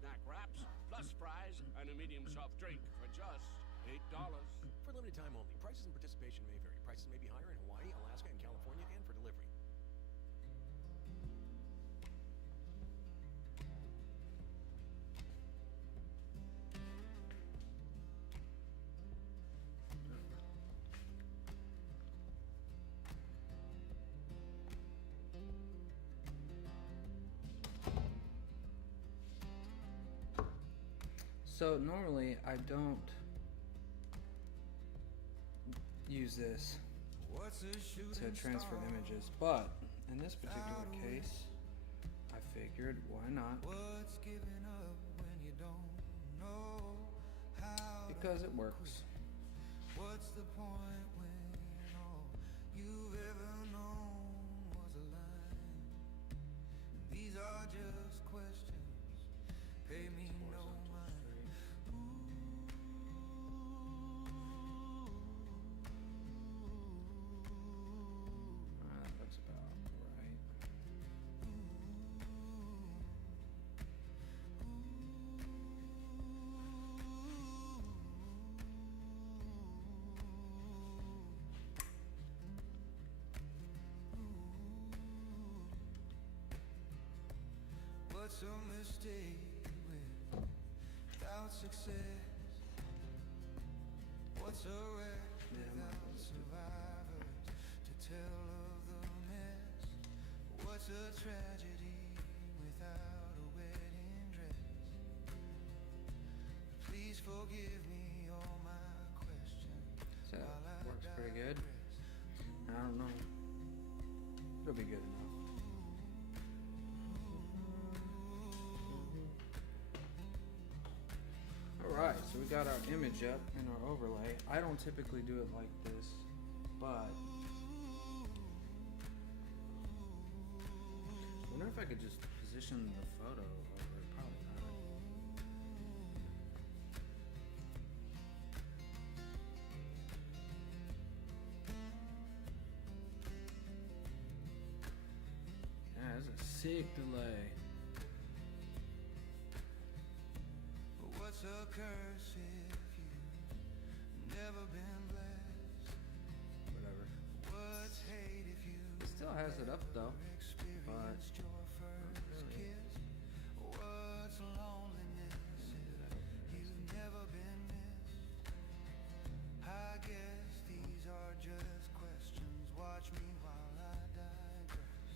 snack wraps, plus fries and a medium soft drink for just $8. For limited time only. Prices and participation may vary. Prices may be higher in Hawaii, Alaska, and California, and for delivery. So normally I don't use this to transfer images, but in this particular case, I figured why not? Because it works. What's the point when all you've ever known was a lie? These are just questions, pay me no mind. That looks about right. What's a mistake without success? What's a wreck without survivors to tell of the mess? What's a tragedy without a wedding dress? Please forgive me all my questions. So that works pretty good. I don't know. It'll be good enough. Alright, so we got our image up and our overlay. I don't typically do it like this, but I wonder if I could just position the photo over it. Probably not. Yeah, that's a sick delay. What's a curse if you've never been blessed? Whatever. What's hate if you It still has it up though, but experienced your first kiss? What's loneliness if you've never been missed? I guess these are just questions. Watch me while I digress.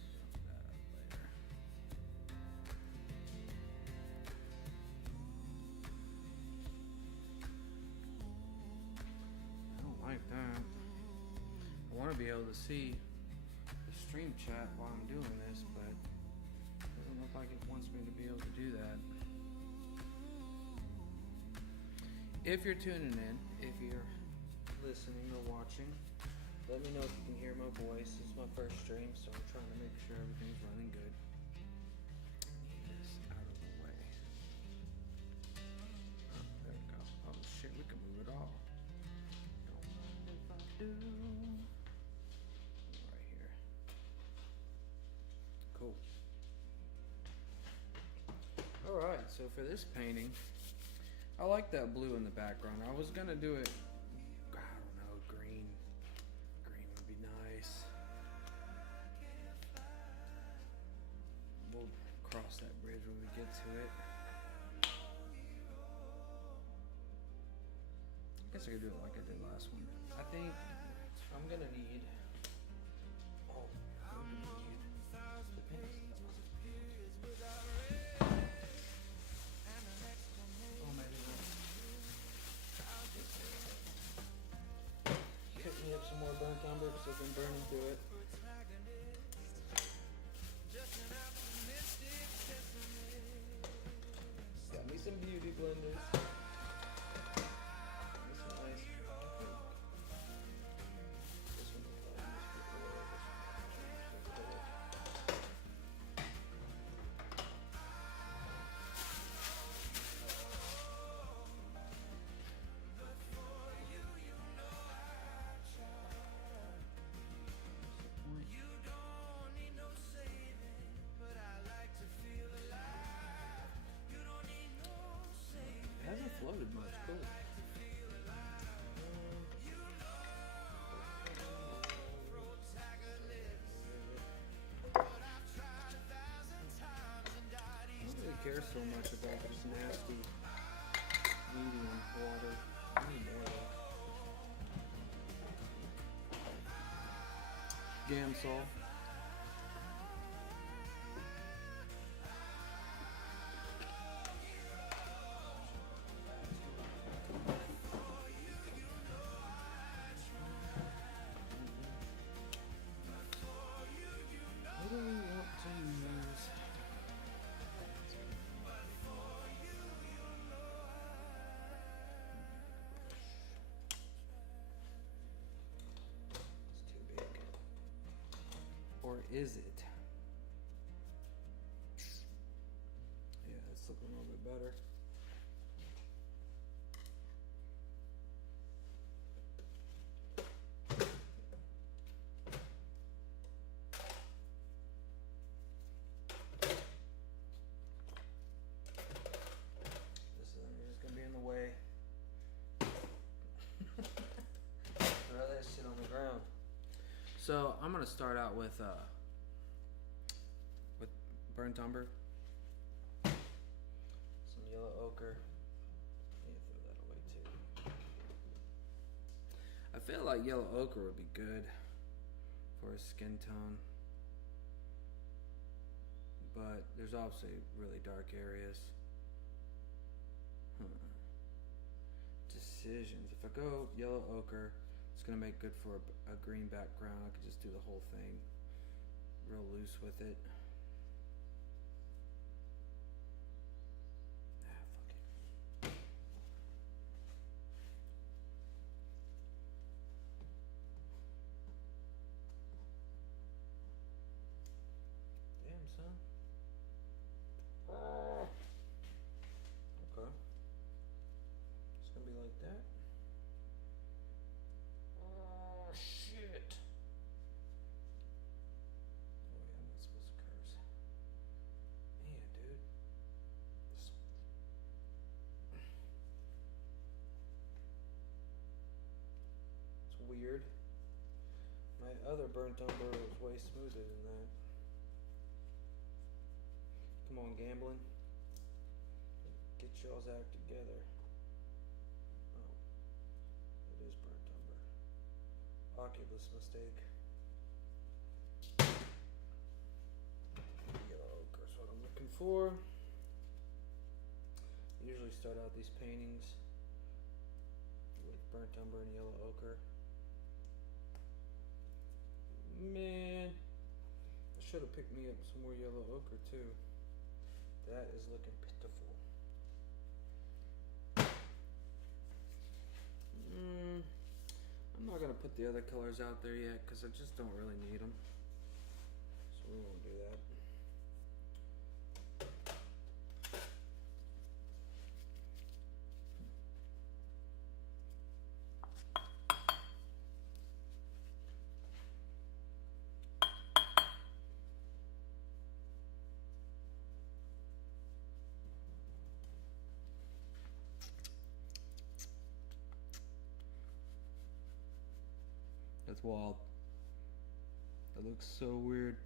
later. I don't like that. I want to be able to see the stream chat while I'm doing this, but it doesn't look like it wants me to be able to do that. If you're tuning in, if you're listening or watching, let me know if you can hear my voice. It's my first stream, so I'm trying to make sure everything's running good. Get this out of the way. Oh, there we go. Oh shit, we can move it all. Don't mind if I do. Right here. Cool. Alright, so for this painting, I like that blue in the background. I was gonna do it, I don't know, green. Green would be nice. We'll cross that bridge when we get to it. I guess I could do it like I did last one. I think I'm gonna need. Oh, I'm gonna need the pins. Oh, maybe not. Pick me up some more burnt umber because I've been burning through it. Got me some beauty blenders. Got me some nice. This one. so much about this nasty medium water. I need more though. Gamsol. What do we want to use? It's too big. Or is it? Yeah, it's looking a little bit better. This is gonna be in the way. Throw that shit on the ground. So I'm gonna start out with burnt umber, some yellow ochre. Yeah, throw that away too. I feel like yellow ochre would be good for a skin tone, but there's obviously really dark areas. Decisions. If I go yellow ochre, it's gonna make good for a green background. I could just do the whole thing real loose with it. Fuck it. Damn, son. Okay. It's gonna be like that. Oh shit. Oh yeah, I'm not supposed to curse. Man, dude. It's weird. My other burnt umber was way smoother than that. Come on, gambling. Get y'all's act together. Oh, it is burnt umber. Oculus mistake. Yellow ochre is what I'm looking for. Usually start out these paintings with burnt umber and yellow ochre. Man, I should have picked me up some more yellow ochre too. That is looking pitiful. I'm not gonna put the other colors out there yet because I just don't really need them. So we won't do that. That's wild. That looks so weird.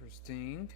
Interesting.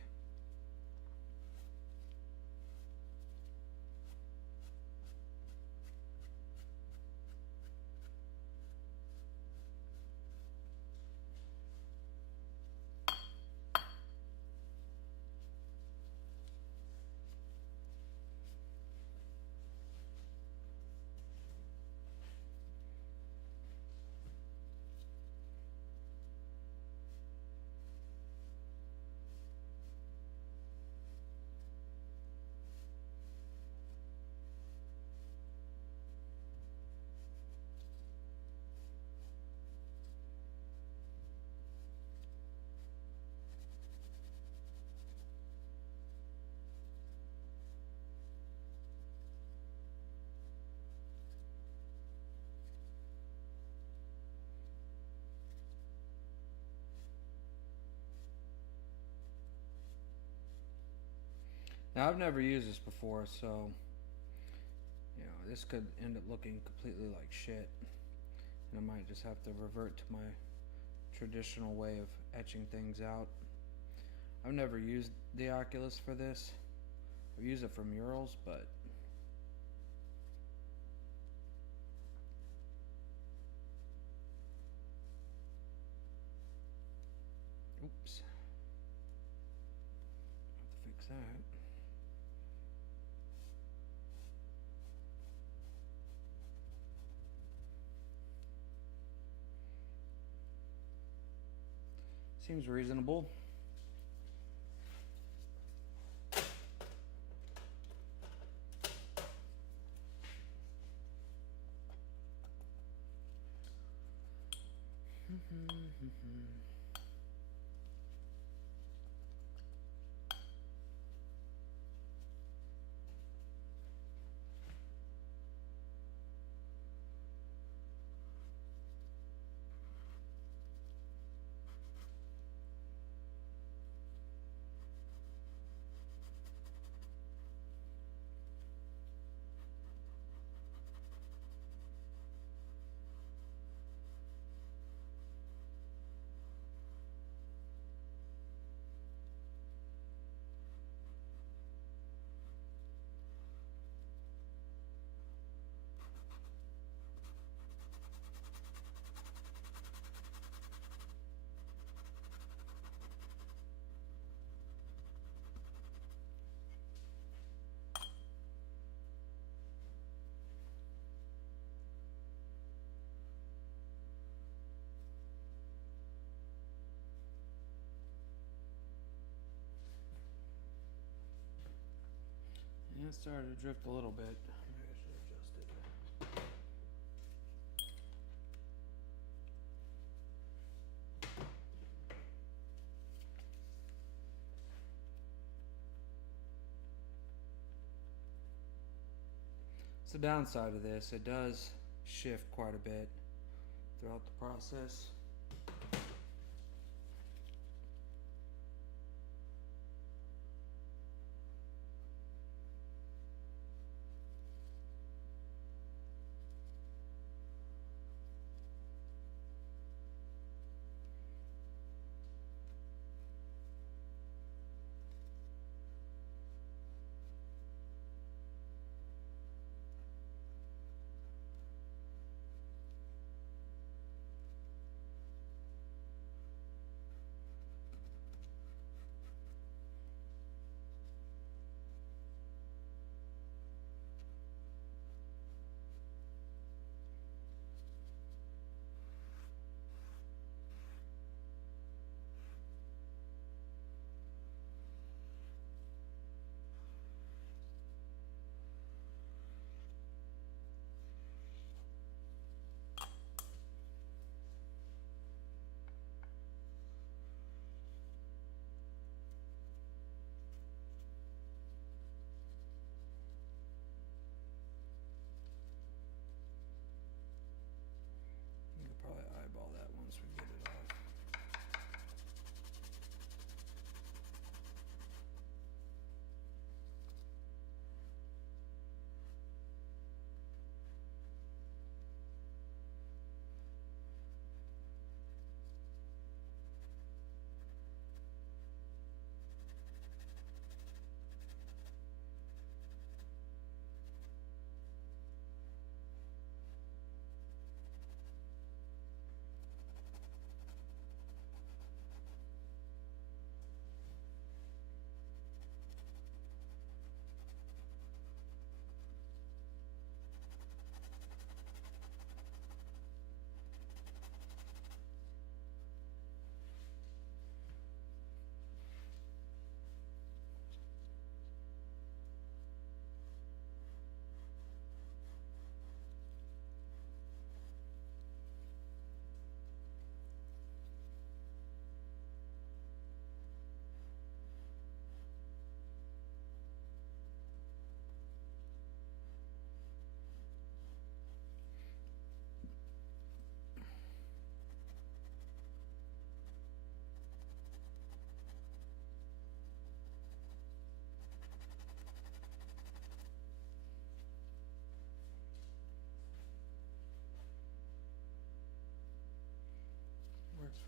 Now, I've never used this before, so this could end up looking completely like shit, and I might just have to revert to my traditional way of etching things out. I've never used the Oculus for this. I've used it for murals, but oops. Have to fix that. Seems reasonable. Yeah, it started to drift a little bit. Maybe I should adjust it. It's the downside of this. It does shift quite a bit throughout the process.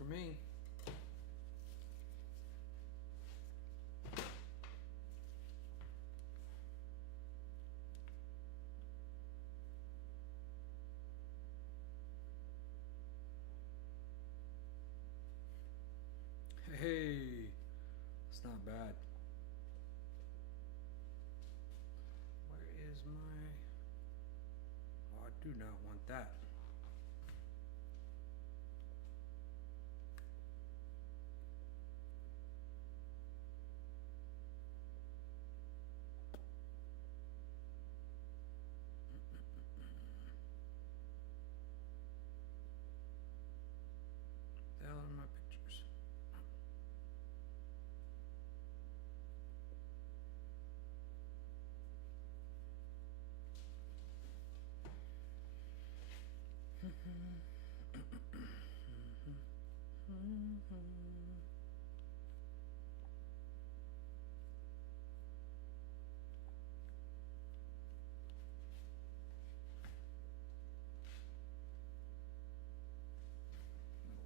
for me. Hey, it's not bad. Where is my... Oh, I do not want that. The hell are my pictures? That'll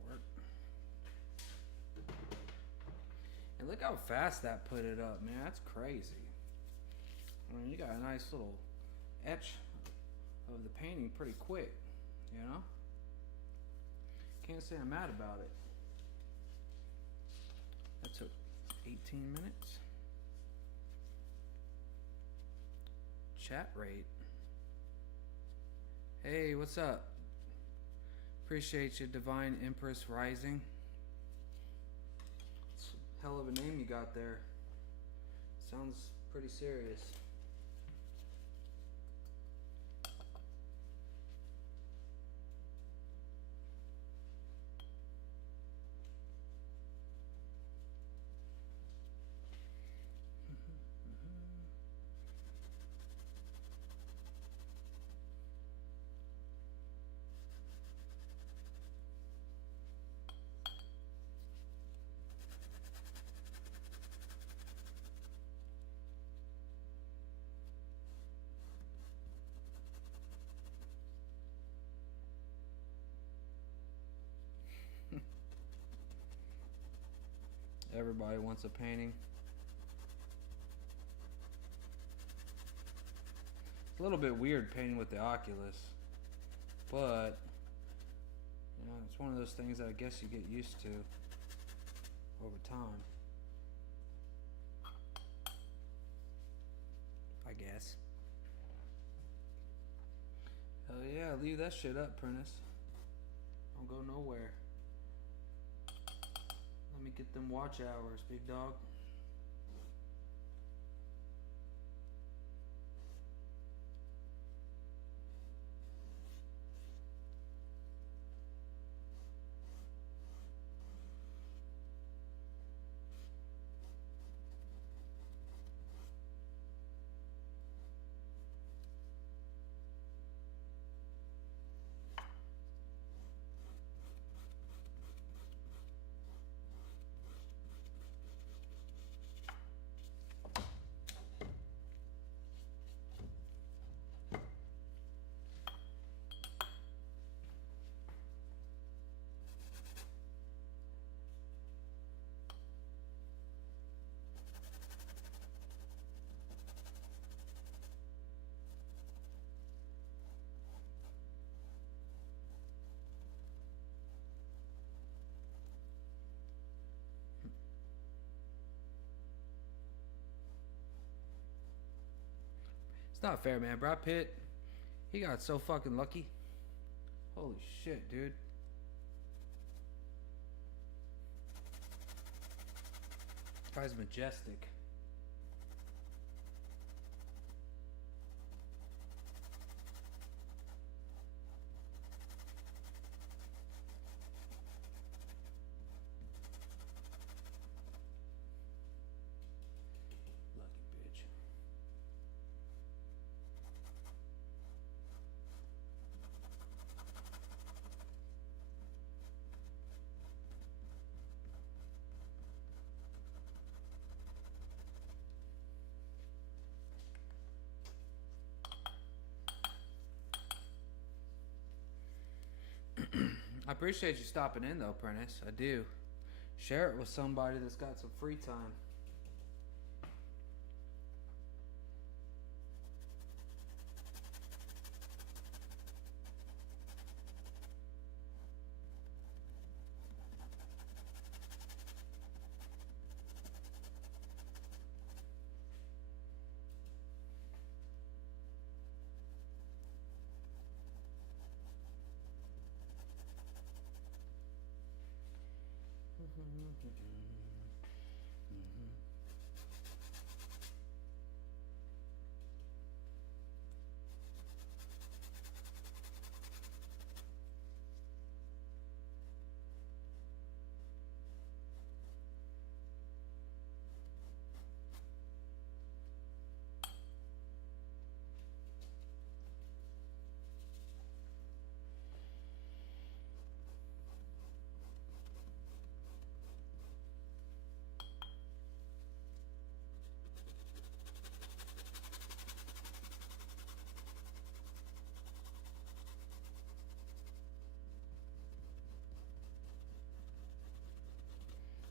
work. And look how fast that put it up, man. That's crazy. I mean, you got a nice little etch of the painting pretty quick, you know? Can't say I'm mad about it. That took 18 minutes. Chat rate. Hey, what's up? Appreciate you, Divine Empress Rising. It's a hell of a name you got there. Sounds pretty serious. Everybody wants a painting. It's a little bit weird painting with the Oculus, but you know, it's one of those things that I guess you get used to over time. I guess. Hell yeah, leave that shit up, Prentice. Don't go nowhere. Let me get them watch hours, big dog. It's not fair, man. Brad Pitt, he got so fucking lucky. Holy shit, dude. Guy's majestic. Lucky bitch. I appreciate you stopping in, though, Prentice. I do. Share it with somebody that's got some free time.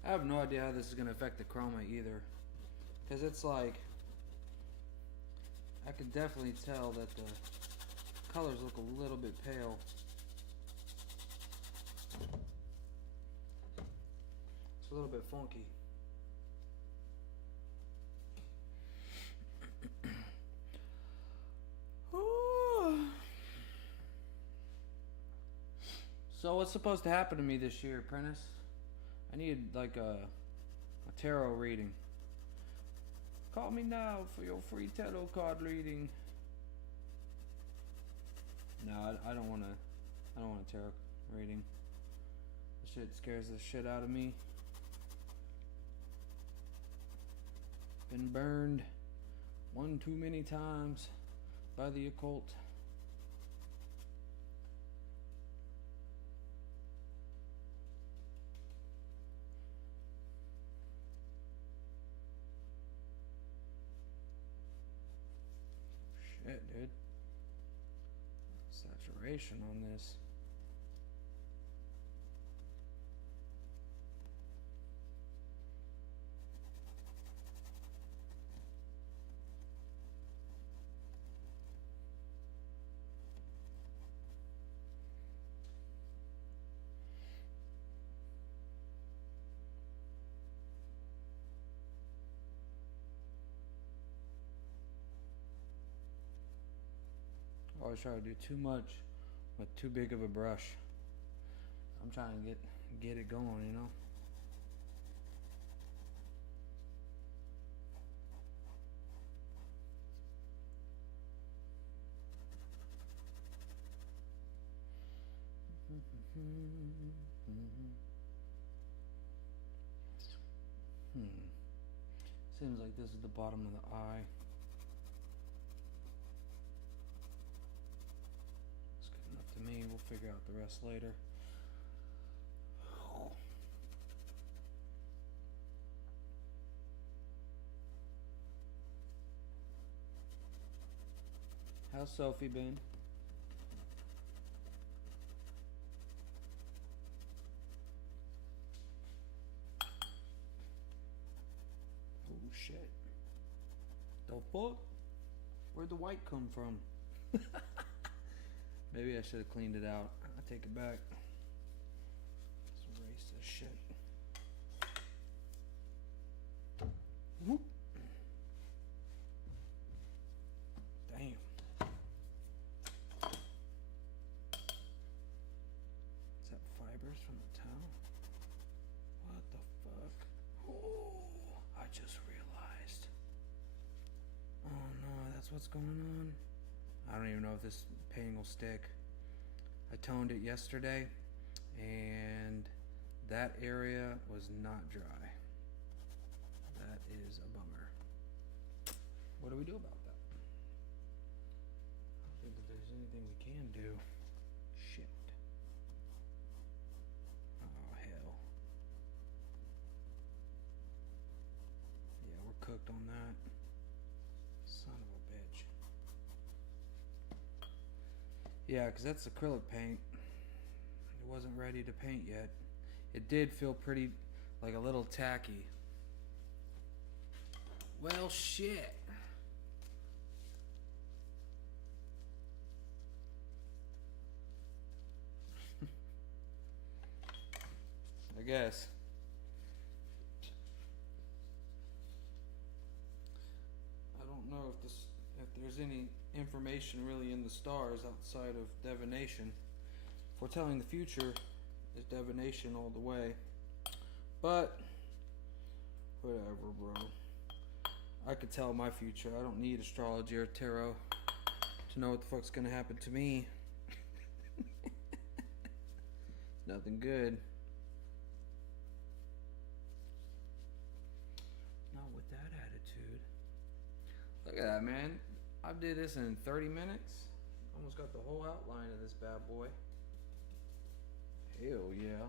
I have no idea how this is going to affect the chroma either. Because it's like, I can definitely tell that the colors look a little bit pale. It's a little bit funky. So what's supposed to happen to me this year, Prentice? I need like a tarot reading. Call me now for your free tarot card reading. No, I don't want to. I don't want a tarot reading. The shit scares the shit out of me. Been burned one too many times by the occult. Shit, dude. Saturation on this. I always try to do too much with too big of a brush. I'm trying to get it going, you know. Seems like this is the bottom of the eye. It's good enough to me. We'll figure out the rest later. How's Sophie been? Oh shit. The fuck? Where'd the white come from? Maybe I should have cleaned it out. I take it back. Let's erase this shit. Whoop. Damn. Is that fibers from the towel? What the fuck? Oh, I just realized. Oh no, that's what's going on. I don't even know if this painting will stick. I toned it yesterday and that area was not dry. That is a bummer. What do we do about that? I don't think that there's anything we can do. Shit. Oh hell. Yeah, we're cooked on that. Son of a bitch. Yeah, because that's acrylic paint. It wasn't ready to paint yet. It did feel pretty, like a little tacky. Well, shit. I guess. I don't know if there's any information really in the stars outside of divination. Foretelling the future is divination all the way. But whatever, bro. I could tell my future. I don't need astrology or tarot to know what the fuck's gonna happen to me. Nothing good. Not with that attitude. Look at that, man. I did this in 30 minutes. Almost got the whole outline of this bad boy. Hell yeah.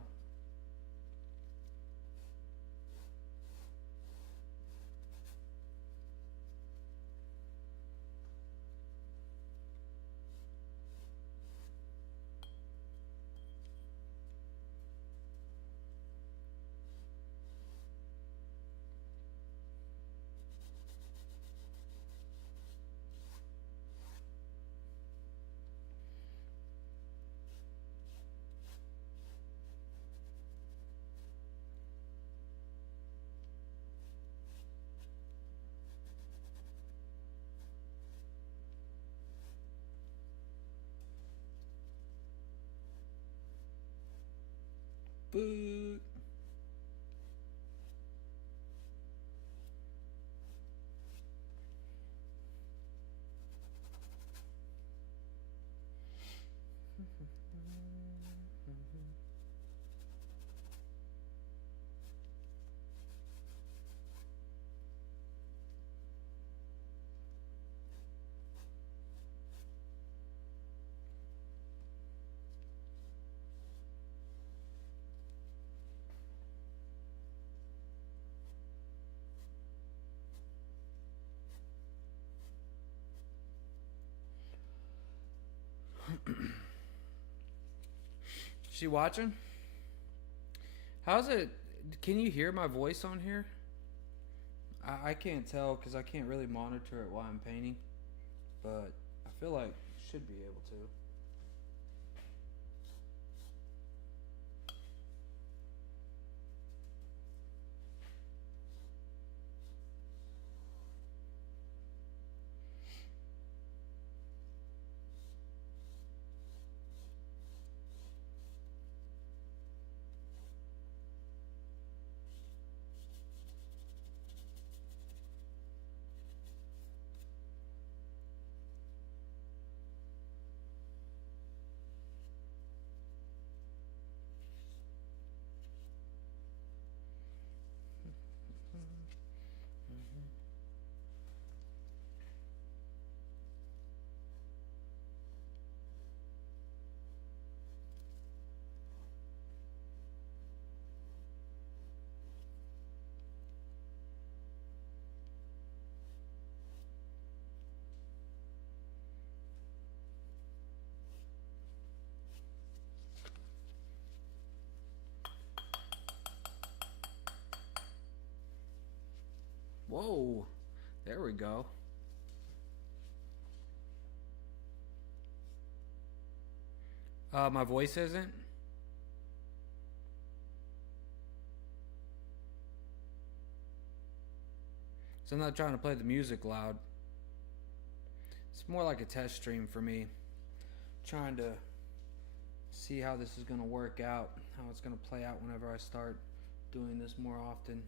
Food. She watching? How's it? Can you hear my voice on here? I can't tell because I can't really monitor it while I'm painting, but I feel like I should be able to. Whoa, there we go. My voice isn't? So I'm not trying to play the music loud. It's more like a test stream for me. Trying to see how this is going to work out, how it's going to play out whenever I start doing this more often.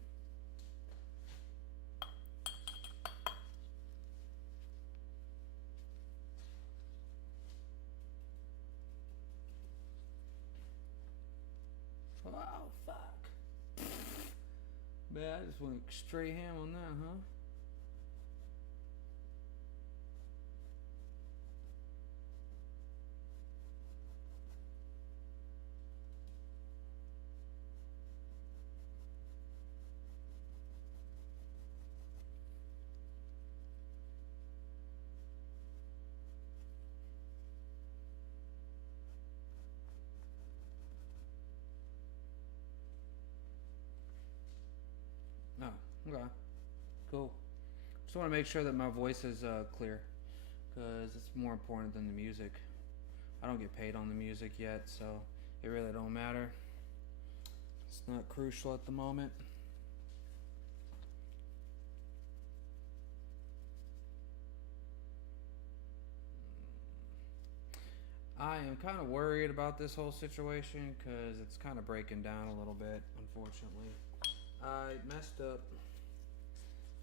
Oh, fuck. Man, I just went straight ham on that, huh? Okay. Cool. Just want to make sure that my voice is clear, because it's more important than the music. I don't get paid on the music yet, so it really don't matter. It's not crucial at the moment. I am kind of worried about this whole situation because it's kind of breaking down a little bit, unfortunately. I messed up.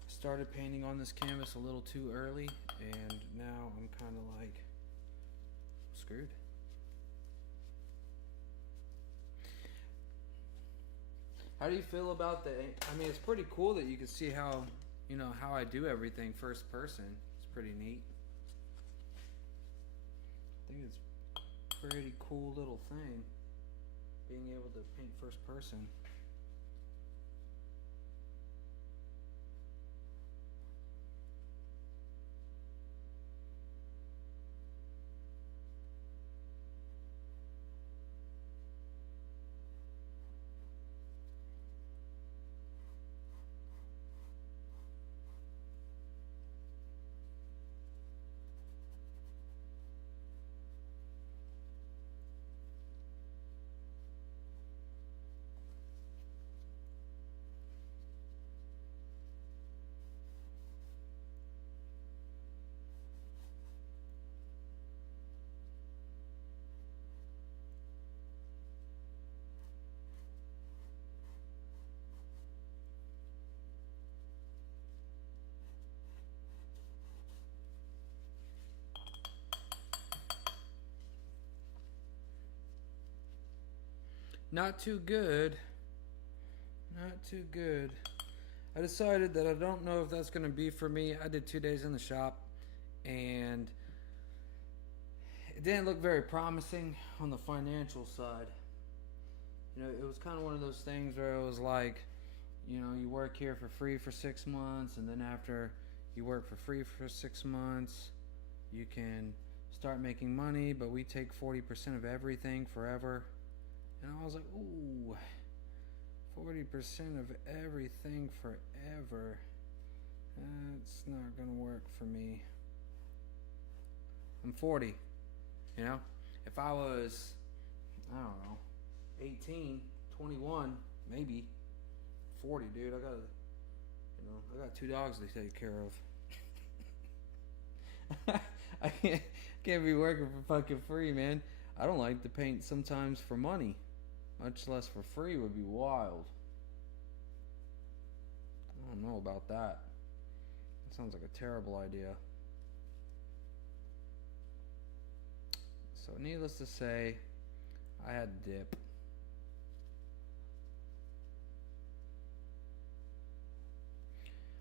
Started painting on this canvas a little too early, and now I'm kind of like screwed. How do you feel about the? I mean, it's pretty cool that you can see how, how I do everything first person. It's pretty neat. I think it's a pretty cool little thing, being able to paint first person. Not too good. Not too good. I decided that I don't know if that's going to be for me. I did 2 days in the shop, and it didn't look very promising on the financial side. It was kind of one of those things where it was like, you work here for free for 6 months, and then after you work for free for 6 months, you can start making money, but we take 40% of everything forever. And I was like, ooh, 40% of everything forever. That's not going to work for me. I'm 40, If I was, I don't know, 18, 21, maybe 40, dude. I got 2 dogs to take care of. I can't be working for fucking free, man. I don't like to paint sometimes for money. Much less for free would be wild. I don't know about that. That sounds like a terrible idea. So needless to say, I had to dip.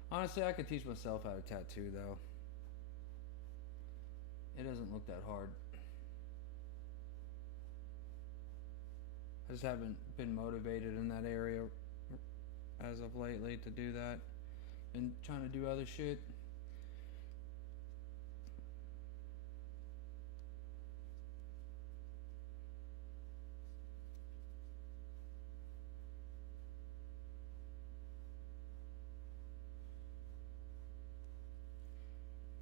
Honestly, I could teach myself how to tattoo though. It doesn't look that hard. I just haven't been motivated in that area as of lately to do that. Been trying to do other shit.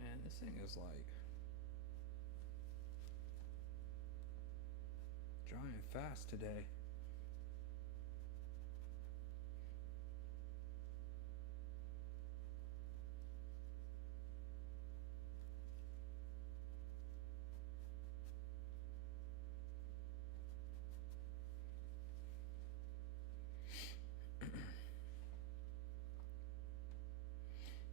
Man, this thing is like drying fast today.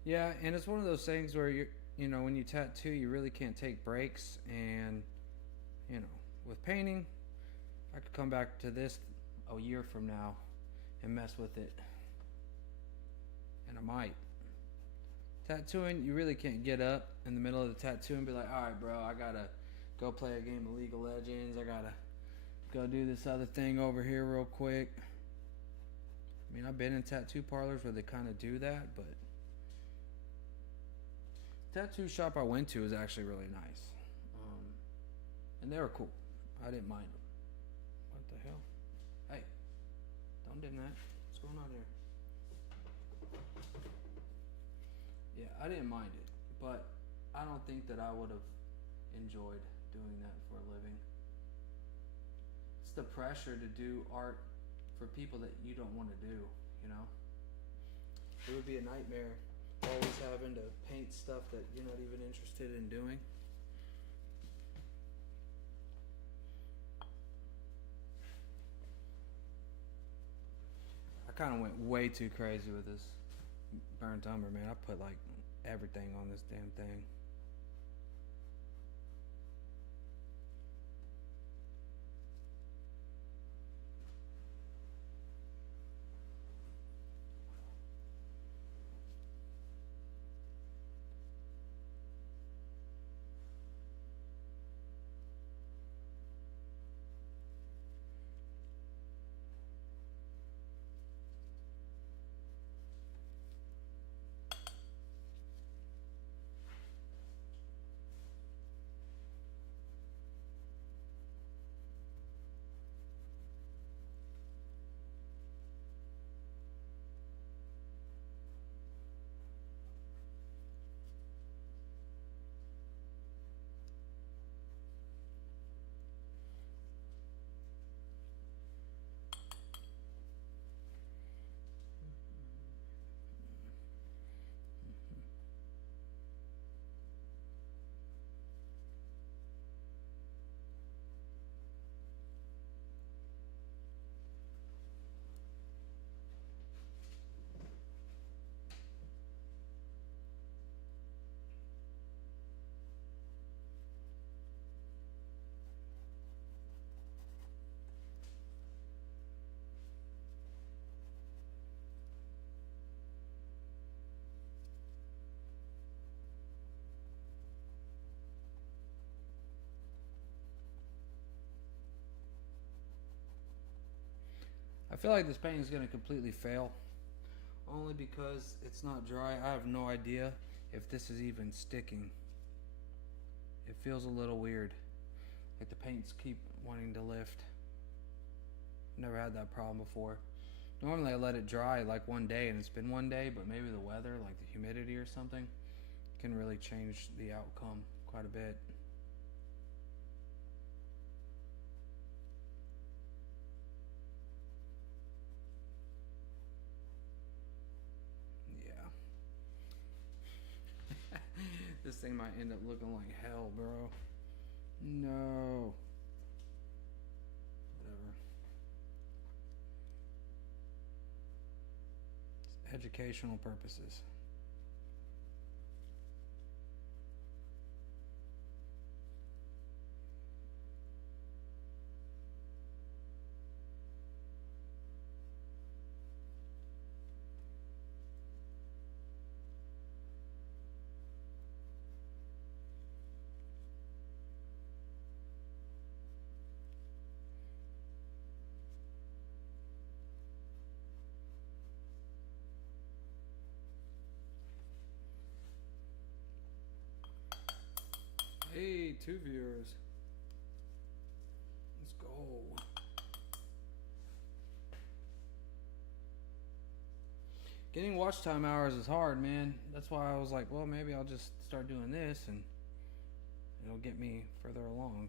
Yeah, and it's one of those things where when you tattoo, you really can't take breaks, and with painting, I could come back to this a year from now and mess with it. And I might. Tattooing, you really can't get up in the middle of the tattoo and be like, alright bro, I gotta go play a game of League of Legends, I gotta go do this other thing over here real quick. I mean, I've been in tattoo parlors where they kind of do that, but the tattoo shop I went to was actually really nice. And they were cool. I didn't mind them. What the hell? Hey, don't dim that. What's going on here? Yeah, I didn't mind it, but I don't think that I would have enjoyed doing that for a living. It's the pressure to do art for people that you don't want to do, you know? It would be a nightmare always having to paint stuff that you're not even interested in doing. I kind of went way too crazy with this burnt umber, man. I put like everything on this damn thing. I feel like this painting is going to completely fail. Only because it's not dry. I have no idea if this is even sticking. It feels a little weird. Like the paints keep wanting to lift. Never had that problem before. Normally I let it dry like one day, and it's been one day, but maybe the weather, like the humidity or something, can really change the outcome quite a bit. This thing might end up looking like hell, bro. No. Whatever. It's educational purposes. Hey, 2 viewers. Let's go. Getting watch time hours is hard, man. That's why I was like, well, maybe I'll just start doing this and it'll get me further along.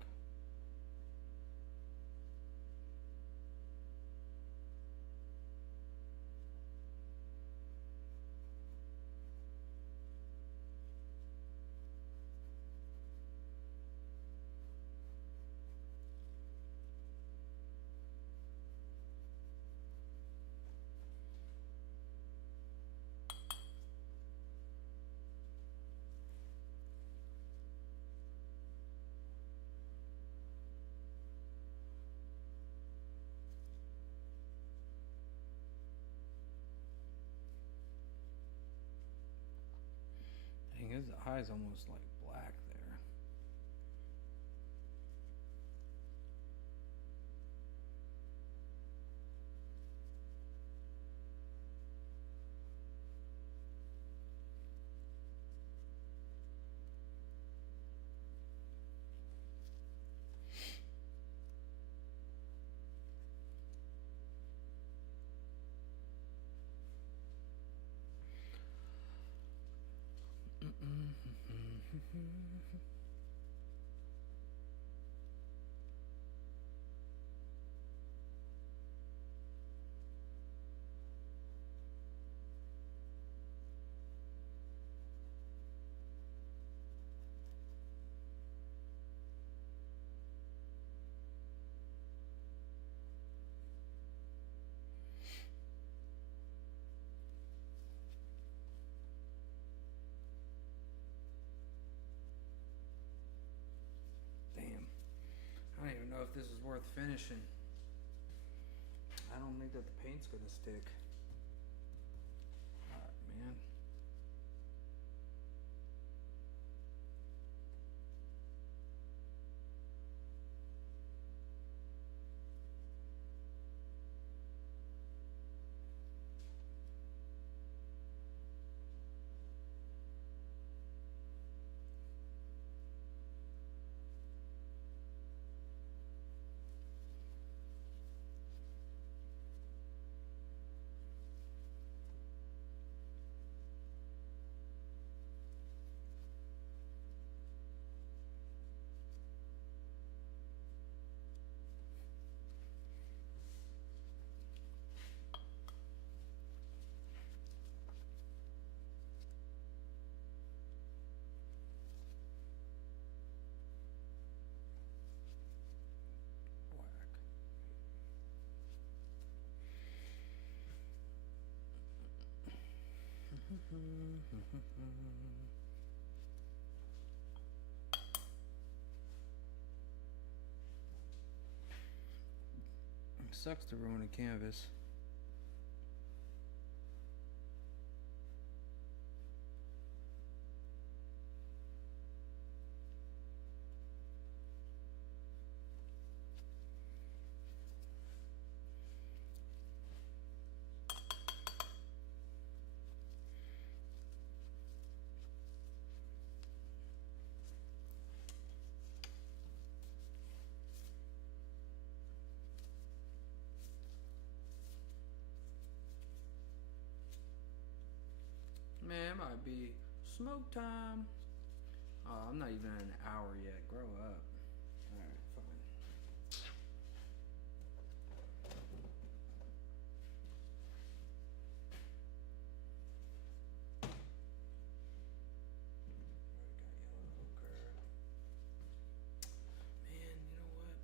Dang, his eye's almost like black there. Damn. I don't even know if this is worth finishing. I don't think that the paint's gonna stick. God, man. Whack. Sucks to ruin a canvas. Man, it might be smoke time. Oh, I'm not even at an hour yet. Grow up. Alright, fine. Already got yellow ochre. Man, you know what?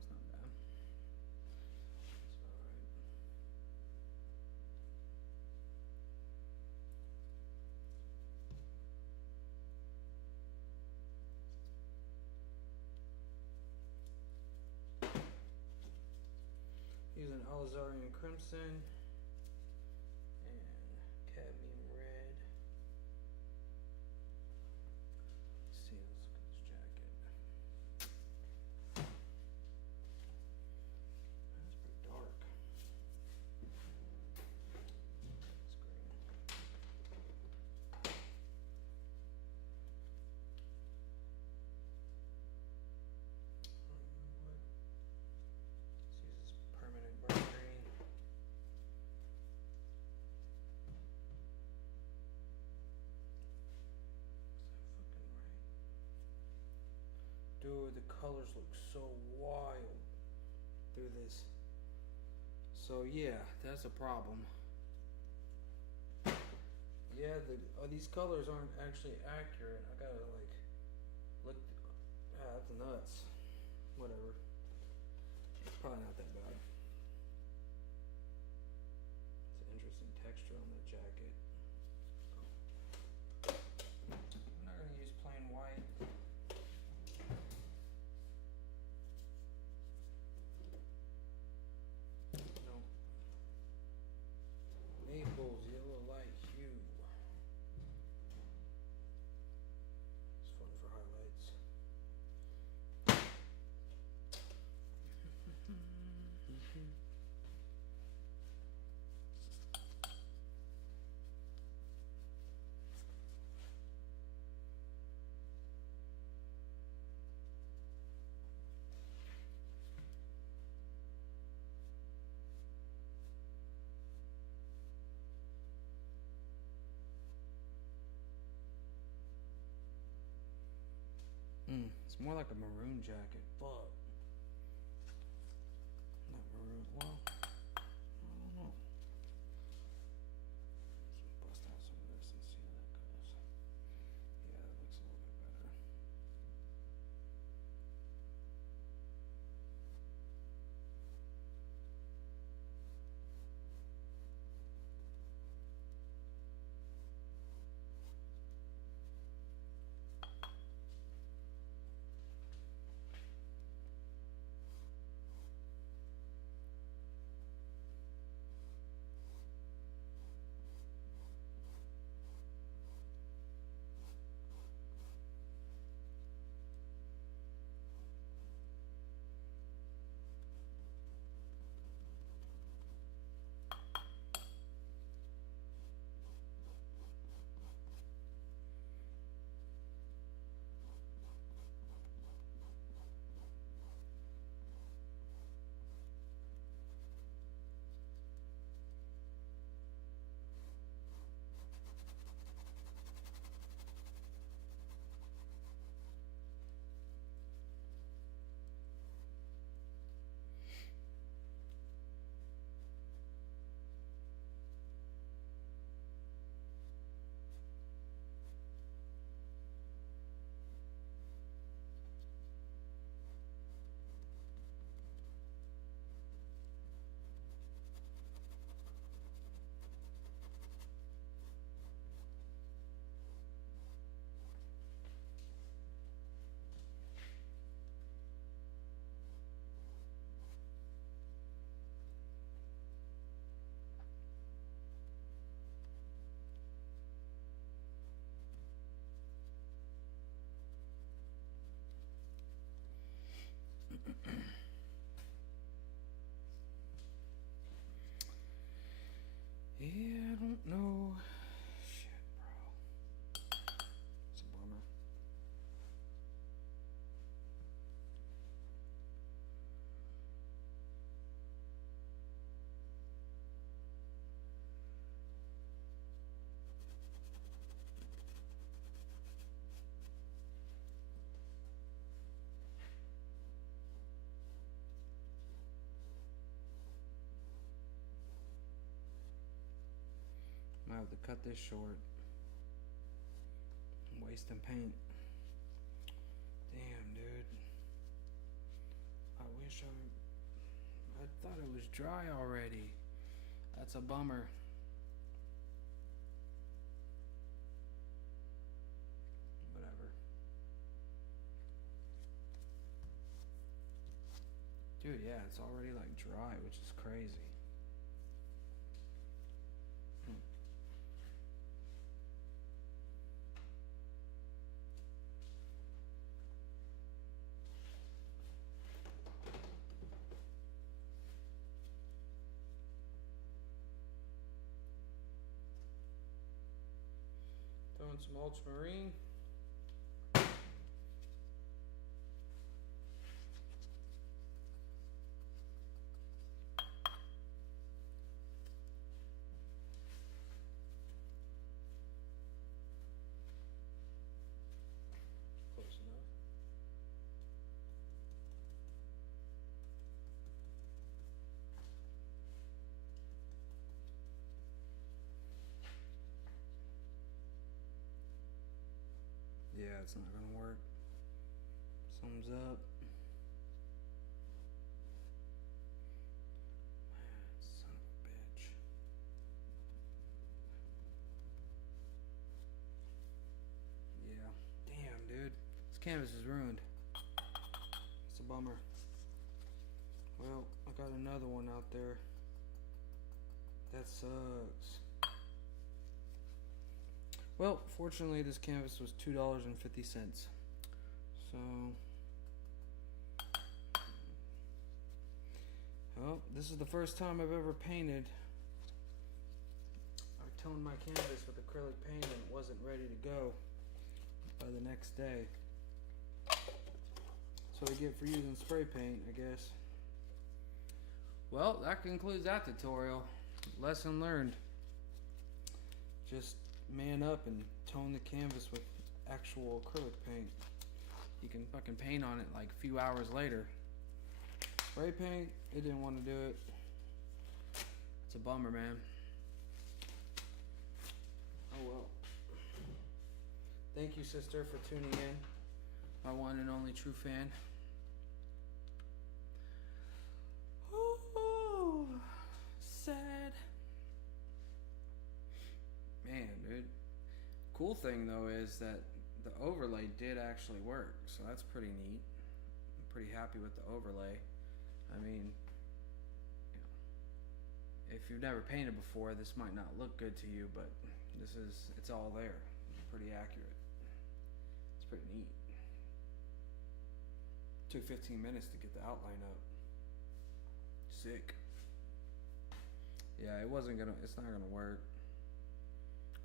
It's not bad. It's alright. Using Alizarian Crimson and Cadmium Red. Let's see, let's look at this jacket. That's pretty dark. That's green. What? Let's use this permanent burnt green. Is that fucking right? Dude, the colors look so wild through this. So yeah, that's a problem. Yeah, these colors aren't actually accurate. I gotta like look. That's nuts. Whatever. It's probably not that bad. It's an interesting texture on that jacket. I'm not gonna use plain white. No. Naples yellow light hue. It's fun for highlights. It's more like a maroon jacket. Fuck. Not maroon. Well, I don't know. Let's bust out some of this and see how that goes. Yeah, that looks a little bit better. Yeah, I don't know. Shit, bro. It's a bummer. I have to cut this short. I'm wasting paint. Damn, dude. I wish I thought it was dry already. That's a bummer. Whatever. Dude, yeah, it's already like dry, which is crazy. Throwing some ultramarine. Close enough. Yeah, it's not gonna work. Thumbs up. Son of a bitch. Yeah. Damn, dude. This canvas is ruined. It's a bummer. Well, I got another one out there. That sucks. Well, fortunately, this canvas was $2.50. So, well, this is the first time I've ever painted. I toned my canvas with acrylic paint and it wasn't ready to go by the next day. So I get for using spray paint, I guess. Well, that concludes that tutorial. Lesson learned. Just man up and tone the canvas with actual acrylic paint. you can fucking paint on it like a few hours later. Spray paint, it didn't want to do it. It's a bummer, man. Oh well. Thank you, sister, for tuning in. My one and only true fan. Oh, sad. Man, dude. Cool thing though is that the overlay did actually work, so that's pretty neat. I'm pretty happy with the overlay. I mean, you know, if you've never painted before, this might not look good to you, but it's all there. It's pretty accurate. It's pretty neat. Took 15 minutes to get the outline up. Sick. Yeah, it's not gonna work.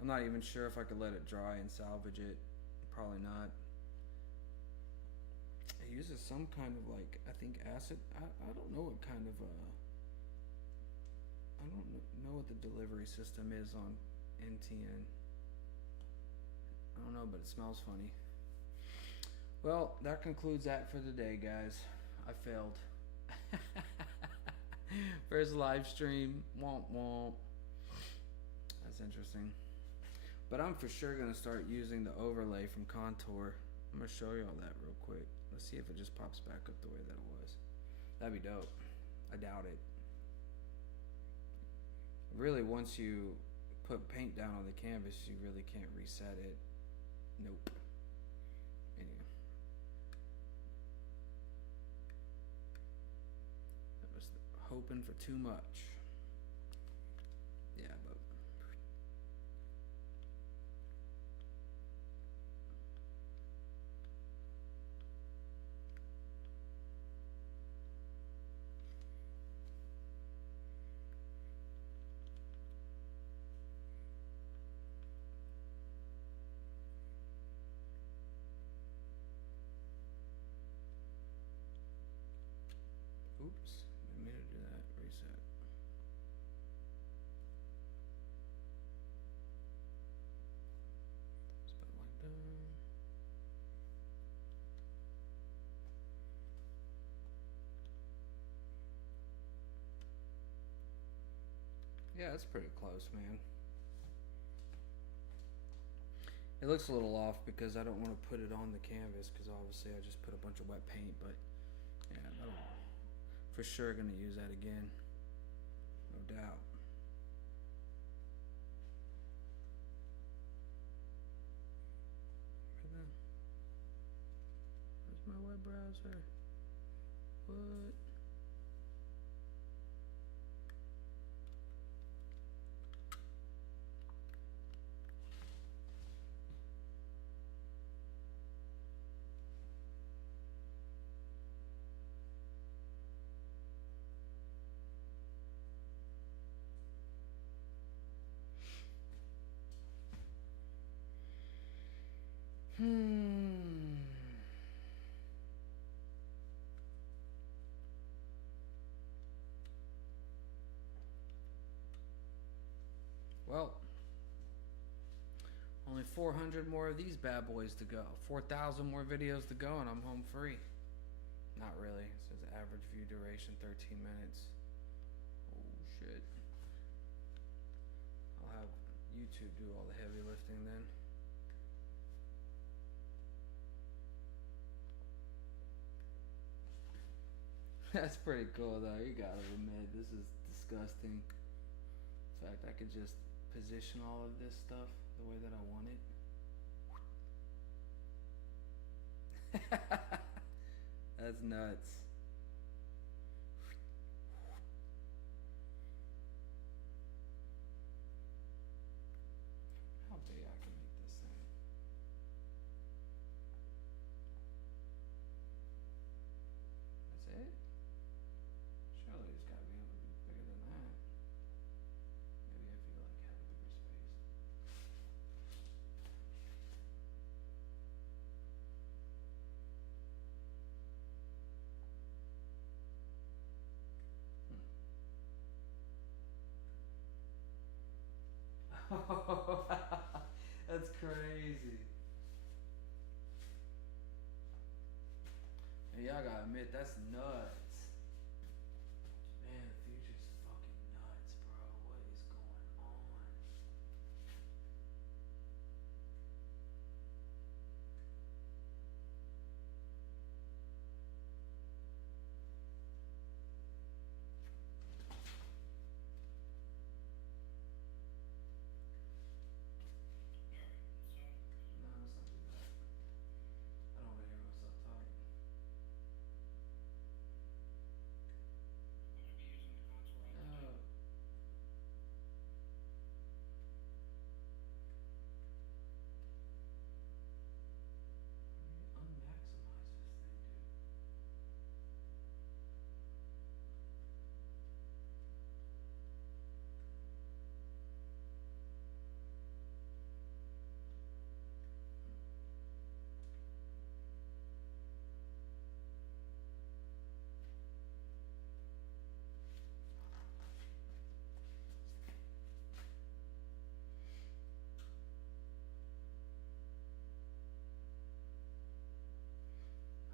I'm not even sure if I could let it dry and salvage it. Probably not. It uses some kind of like, I think acid. I don't know what kind of I don't know what the delivery system is on NTN. I don't know, but it smells funny. Well, that concludes that for today, guys. I failed. First live stream. Womp womp. That's interesting. But I'm for sure going to start using the overlay from Contour. I'm going to show you all that real quick. Let's see if it just pops back up the way that it was. That'd be dope. I doubt it. Really, once you put paint down on the canvas, you really can't reset it. Nope. Anyway. I was hoping for too much. Yeah, but... Oops, I meant to do that. Reset. Spell like that. Yeah, that's pretty close, man. It looks a little off because I don't want to put it on the canvas because obviously I just put a bunch of wet paint, but yeah, I don't for sure gonna use that again, no doubt. Where's my web browser? What? Well, only 400 more of these bad boys to go. 4,000 more videos to go and I'm home free. Not really. It says average view duration 13 minutes. Oh shit. I'll have YouTube do all the heavy lifting then. That's pretty cool though, you gotta admit, this is disgusting. In fact, I could just position all of this stuff the way that I want it. That's nuts. How big I can make this thing? That's it? Surely it's gotta be able to be bigger than that. Maybe if you like have a bigger space. That's crazy. Yeah, I gotta admit, that's nuts. Man, the future's fucking nuts, bro. What is going on? No, let's not do that. I don't wanna hear myself talk. No. Unmaximize this thing, dude.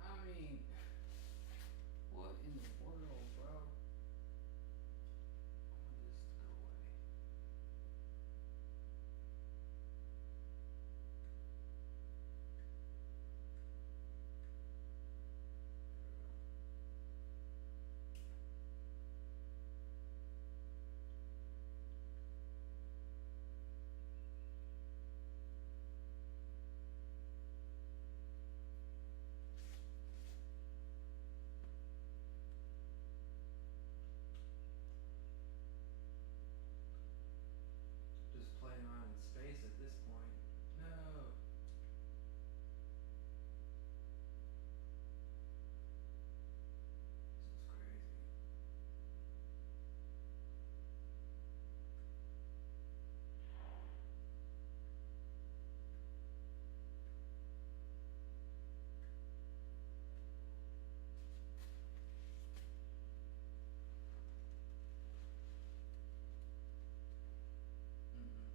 I mean, what in the world, bro? I want this to go away. Just playing around in space at this point. No. This is crazy. Mm-mm.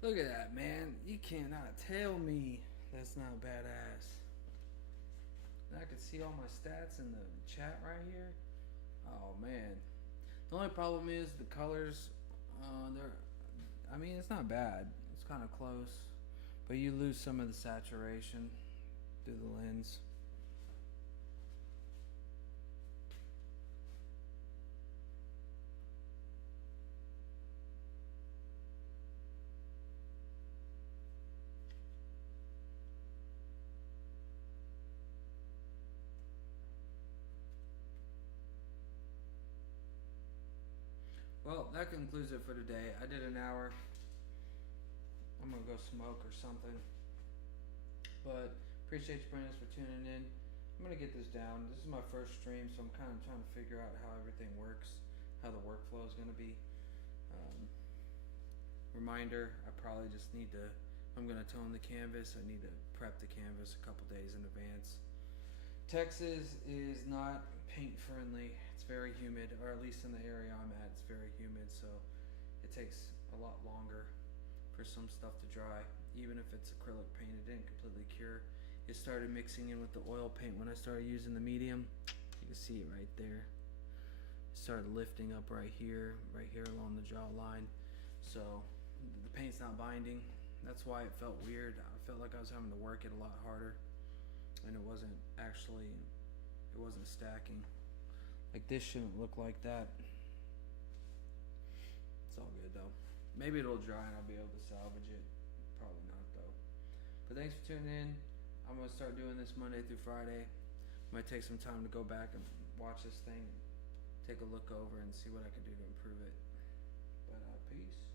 Look at that, man. You cannot tell me that's not badass. And I can see all my stats in the chat right here. Oh, man. The only problem is the colors, I mean, it's not bad. It's kind of close. But you lose some of the saturation through the lens. Well, that concludes it for today. I did an hour. I'm gonna go smoke or something. But appreciate you, Brandon, for tuning in. I'm gonna get this down. This is my first stream, so I'm kind of trying to figure out how everything works, how the workflow is gonna be. Reminder: I probably just need to. I'm gonna tone the canvas. I need to prep the canvas a couple days in advance. Texas is not paint friendly. It's very humid, or at least in the area I'm at, it's very humid, so it takes a lot longer for some stuff to dry. Even if it's acrylic paint, it didn't completely cure. It started mixing in with the oil paint when I started using the medium. You can see it right there. It started lifting up right here along the jawline. So the paint's not binding. That's why it felt weird. I felt like I was having to work it a lot harder. And it wasn't stacking. Like this shouldn't look like that. It's all good though. Maybe it'll dry and I'll be able to salvage it. Probably not though. But thanks for tuning in. I'm gonna start doing this Monday through Friday. Might take some time to go back and watch this thing, take a look over and see what I can do to improve it. But peace.